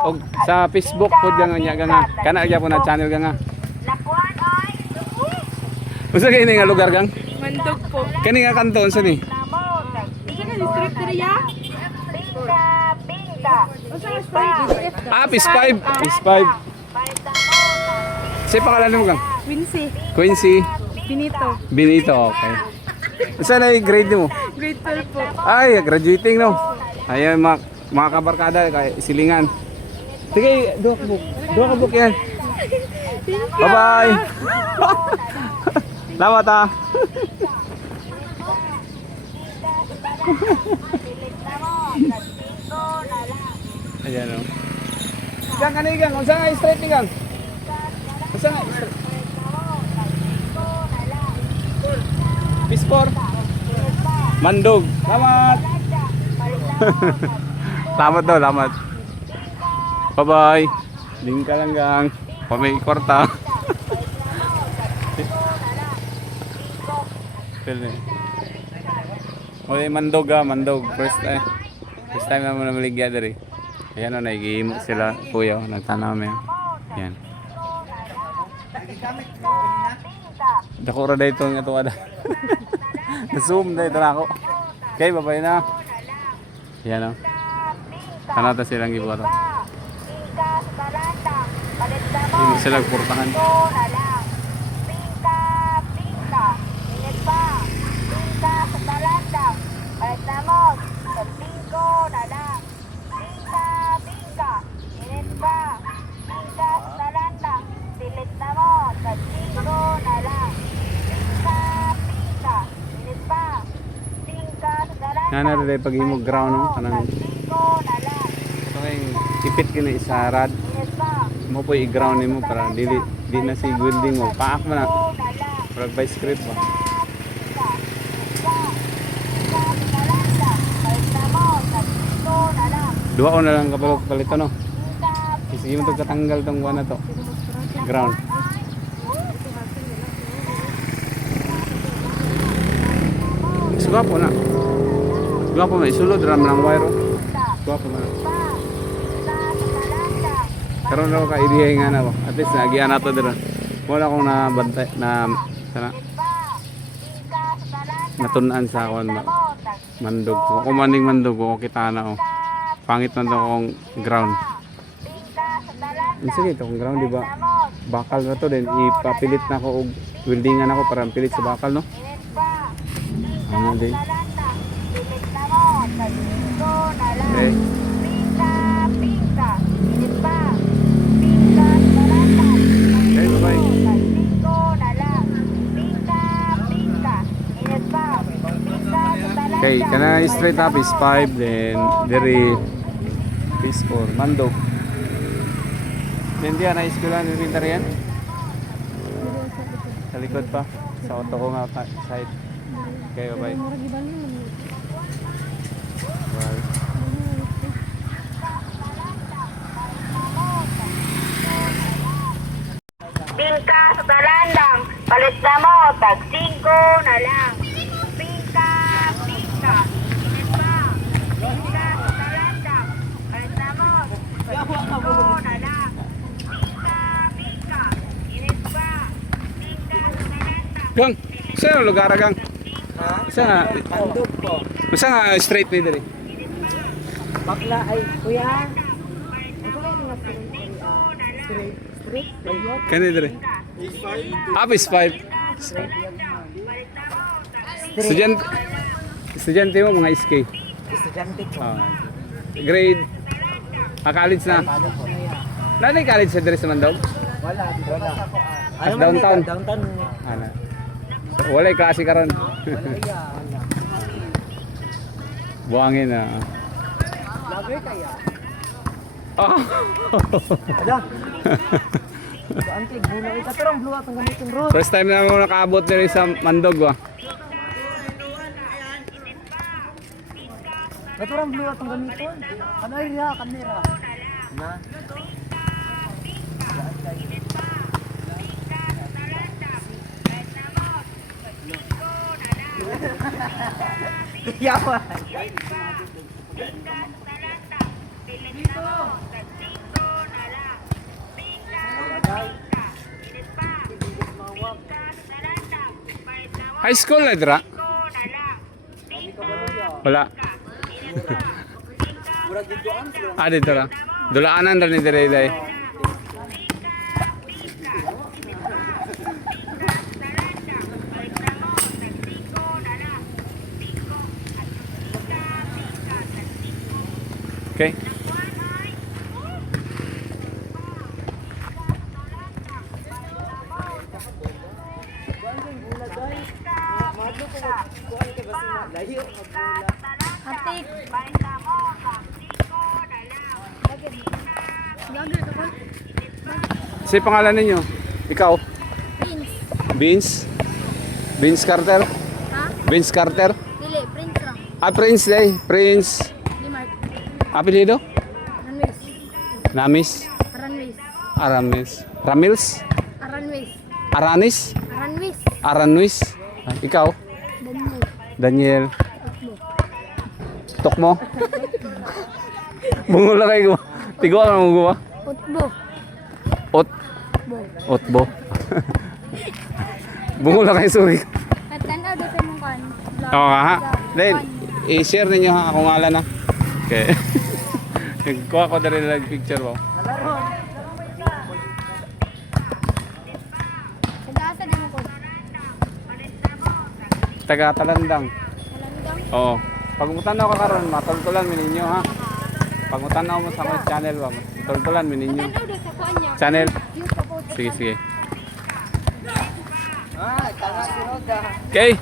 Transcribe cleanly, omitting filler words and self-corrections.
Og sa Facebook pod nga kana gyapon na channel nga. Usa kay nga lugar gang? Mandog po. Kani nga kanto unsa ni? Isa ka district area? Pis 5. Pis 5. Si pangalan mo gang? Quincy. Quincy Pinito. Benito, okay. Unsa na yung grade mo? Grade 12 po. Ay, graduating no. Ayun mga kabarkada kay silingan. Sige, duha ka book yan. Bye-bye. Salamat ah. Ayan o. Gang kanay gang, unsa nga straight ni gang? Unsa nga? Pispor. Mandog. Salamat. Salamat daw, salamat. Bye-bye. Din ka lang gang. Pamay kwarta. Oy, mandog ah, mandog. First time naman na maligya diri. Ayan o, nagihimo sila. Kuya, nagtanam yan. Ayan. Dako ra dito nga ito ada. Zoom dito na ako. Okay, babay na. Ayan o. Kanata silang gibuhat. Hindi sila portahan. Nana rin paghimog ground no kanang ito kayong ipit kina isarad mo po i-ground nimo para di na si welding mo paak mo na para by script ba dua ko na lang kapag palito no sige mo ito katanggal tong buwan na to ground sugapo na sugapo na isulod ram lang wire sugapo na karon daw ka idea nga na ba at least nagian nato dira wala akong nabantay na sana natunan sa akon ba mandog ko kumaning mandog ko kita na oh pangit man daw akong ground sige ito kung ground di ba bakal na to din ipapilit na ako og weldingan ako para pilit sa bakal no ano din okay okay bye okay kana straight up is 5 then diri is 4 mandog then diyan na eskwela ni Rintar yan sa likod pa sa auto ko nga side okay bye bye Bingka sa talandang, palit na mo, tag 5 na lang. Bingka, bingka, init pa. Bingka sa talandang, palit na mo, tag 5 na lang. Bingka, bingka, init pa. Bingka sa talandang. gang saan ang lugar gang Ha? saan nga Mandog po. saan nga straight ni diri Bakla ay kuya. Ano ba yung straight? Straight? Bayot? kani diri up is 5 estudyante mo mga SK Estudyante po. grade college na Ano po? nanay college sa diri sa Mandog Wala. Wala. As downtown? Downtown. ana walay klase karon Wala iya. buangin na Lagay kaya. oh. Ada. Antig muna ito pero ang blue at ang ganitong road. First time na ako nakaabot diri sa Mandog ba Ito ang blue at ang ganitong. Ano ay niya kamera? Na. Yawa. High school na dira? Wala. Dito ra. Dulaanan ra ni dire day. Okay. Ate. Si pangalan ninyo? Ikaw? Prince. Vince? Vince Carter? Ha? Vince Carter? Dili, Prince lang. Prince day. Prince. Limart. Apelido? Aranwis. Namis? Aranwis. Aramis? Ramils? Aranwis. Aranis? Aranwis. Aranuis? Ikaw? Daniel. Daniel? Tokmo? Bungo lang kayo. Tigo ang mga guwa? Utbo. Ot? Bo. Otbo? Bungo lang kayo, sorry. At tanaw dito mong kan. Oo nga ha. Then, i-share ninyo ha. Ako ngalan na. Okay. Kuha ko na rin lang picture mo. Tagaasa na mo ko. Taga Talandang. Talandang. Oo. Pag mutanaw ka karon, matultulan mi ninyo ha. Pag mutanaw mo sa akong channel ba, matultulan mi ninyo. Tanaw dito sa kuan niya. Channel. Yung sa post. Sige, sige. Ah, tanga si Roda. Okay.